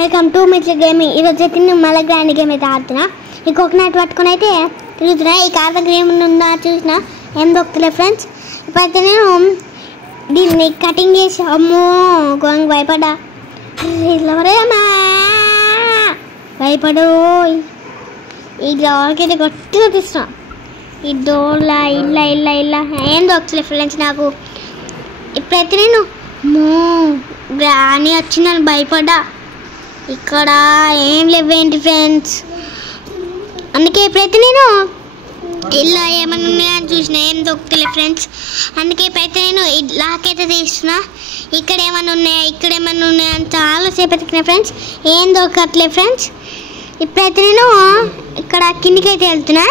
Welcome to మిర్చి gaming. ఈరోజు అయితే నేను మళ్ళీ గ్రాండ్ గేమ్ అయితే ఆడుతున్నా. ఈ కోకోనట్ పట్టుకుని అయితే తిరుగుతున్నా. ఈ కార్త గేమ్ ఉందా చూసిన ఏం దొక్కుతలే ఫ్రెండ్స్. ఇప్పుడైతే నేను దీన్ని కటింగ్ చేసి అమ్మో గోంగ భయపడ్డా. ఇట్లా భయపడు ఇట్లా వాళ్ళకైతే గట్టిగా తీస్తున్నా. ఈ డోర్లా ఇల్లా ఇల్లా ఇల్లా ఏం దొక్కలే ఫ్రెండ్స్ నాకు. ఇప్పుడైతే నేను గ్రాని వచ్చిందని భయపడ్డా. ఇక్కడ ఏం లేవేంటి ఫ్రెండ్స్. అందుకే ఇప్పుడైతే నేను ఇలా ఏమన్నా ఉన్నాయని చూసిన ఏం దొక్కలే ఫ్రెండ్స్. అందుకే ఇప్పుడైతే నేను ఇలాకైతే తీస్తున్నా. ఇక్కడ ఏమన్నా ఉన్నాయా ఇక్కడ ఏమన్నా ఉన్నాయా అని చాలాసేపు ఎత్తుకున్నా ఫ్రెండ్స్. ఏం దొక్కట్లే ఫ్రెండ్స్. ఇప్పుడైతే నేను ఇక్కడ కిందికి అయితే వెళ్తున్నా.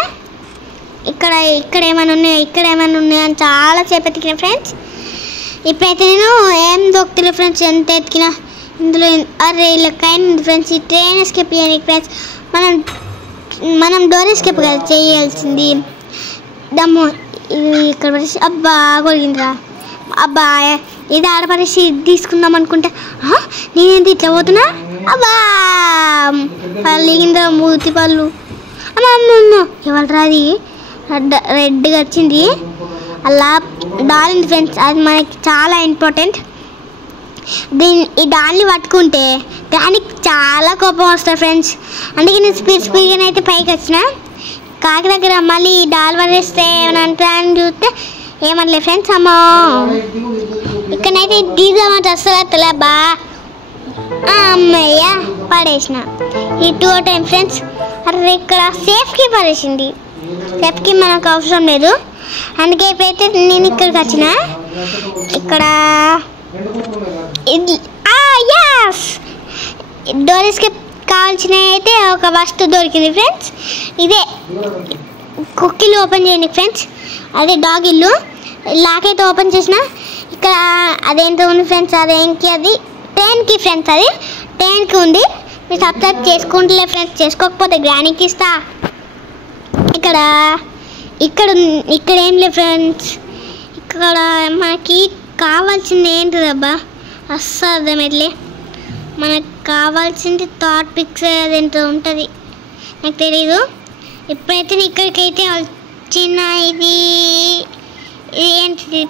ఇక్కడ ఏమైనా ఉన్నాయా ఇక్కడ ఏమైనా ఉన్నాయా అని చాలాసేపు ఎత్తుకున్నా ఫ్రెండ్స్. ఇప్పుడైతే నేను ఏం దొక్కలే ఫ్రెండ్స్. ఎంత ఎత్తికినా ఇందులో అరే ఇలా కైన్ ఫ్రెండ్స్. ఈ ట్రైన్ ఎస్కేప్ చేయడానికి ఫ్రెండ్స్ మనం డోర్ ఎస్కేప్ కదా చేయాల్సింది. దమ్ము ఇది ఇక్కడ పడేసి అబ్బా కొరిగిందిరా. అబ్బా ఇది ఆడపడేసి ఇది తీసుకుందాం అనుకుంటా నేనేంటి ఇట్లా పోతున్నా. అబ్బా పలిగిందా మూతి పళ్ళు. అమ్మ ఎవరు అది రెడ్గా వచ్చింది అలా డాల్ ఫ్రెండ్స్. అది మనకి చాలా ఇంపార్టెంట్. ఈ డాల్ని పట్టుకుంటే దానికి చాలా కోపం వస్తుంది ఫ్రెండ్స్. అందుకే నేను స్పీడ్గా అయితే పైకి వచ్చిన. కాకి దగ్గర మళ్ళీ ఈ డాల్ పడేస్తే ఏమైనా అంటారా అని చూస్తే ఏమనలే ఫ్రెండ్స్. అమ్మో ఇక్కడైతే తీద్దామంటే అసలు బా అమ్మయ్య పడేసిన ఈ 2 టైం ఫ్రెండ్స్. అరే ఇక్కడ సేఫ్కి పడేసింది. సేఫ్కి మనకు అవసరం లేదు. అందుకే ఇప్పుడైతే నేను ఇక్కడికి వచ్చిన. ఇక్కడ డోర్ ఎస్కేప్ కావాల్సిన అయితే ఒక వస్తువు దొరికింది ఫ్రెండ్స్. ఇదే కుక్కీలు ఓపెన్ చేయండి ఫ్రెండ్స్. అదే డాగ్ ఇల్లు లాకైతే ఓపెన్ చేసిన. ఇక్కడ అదేంటో ఉంది ఫ్రెండ్స్. అదేంటి అది ట్రైన్కి ఫ్రెండ్స్. అది ట్రైన్కి ఉంది. మీరు సబ్స్క్రైబ్ చేసుకుంటలే ఫ్రెండ్స్. చేసుకోకపోతే గ్రానీకి ఇస్తా. ఇక్కడ ఏం లేదు ఫ్రెండ్స్. ఇక్కడ మనకి కావాల్సింది ఏంటిదబ్బా అస్సలు అర్థమైతలే. మనకు కావాల్సింది థాట్ పిక్స్ అదేంటో ఉంటుంది నాకు తెలీదు. ఇప్పుడైతే ఇక్కడికైతే వచ్చిన ఇది ఏంటిది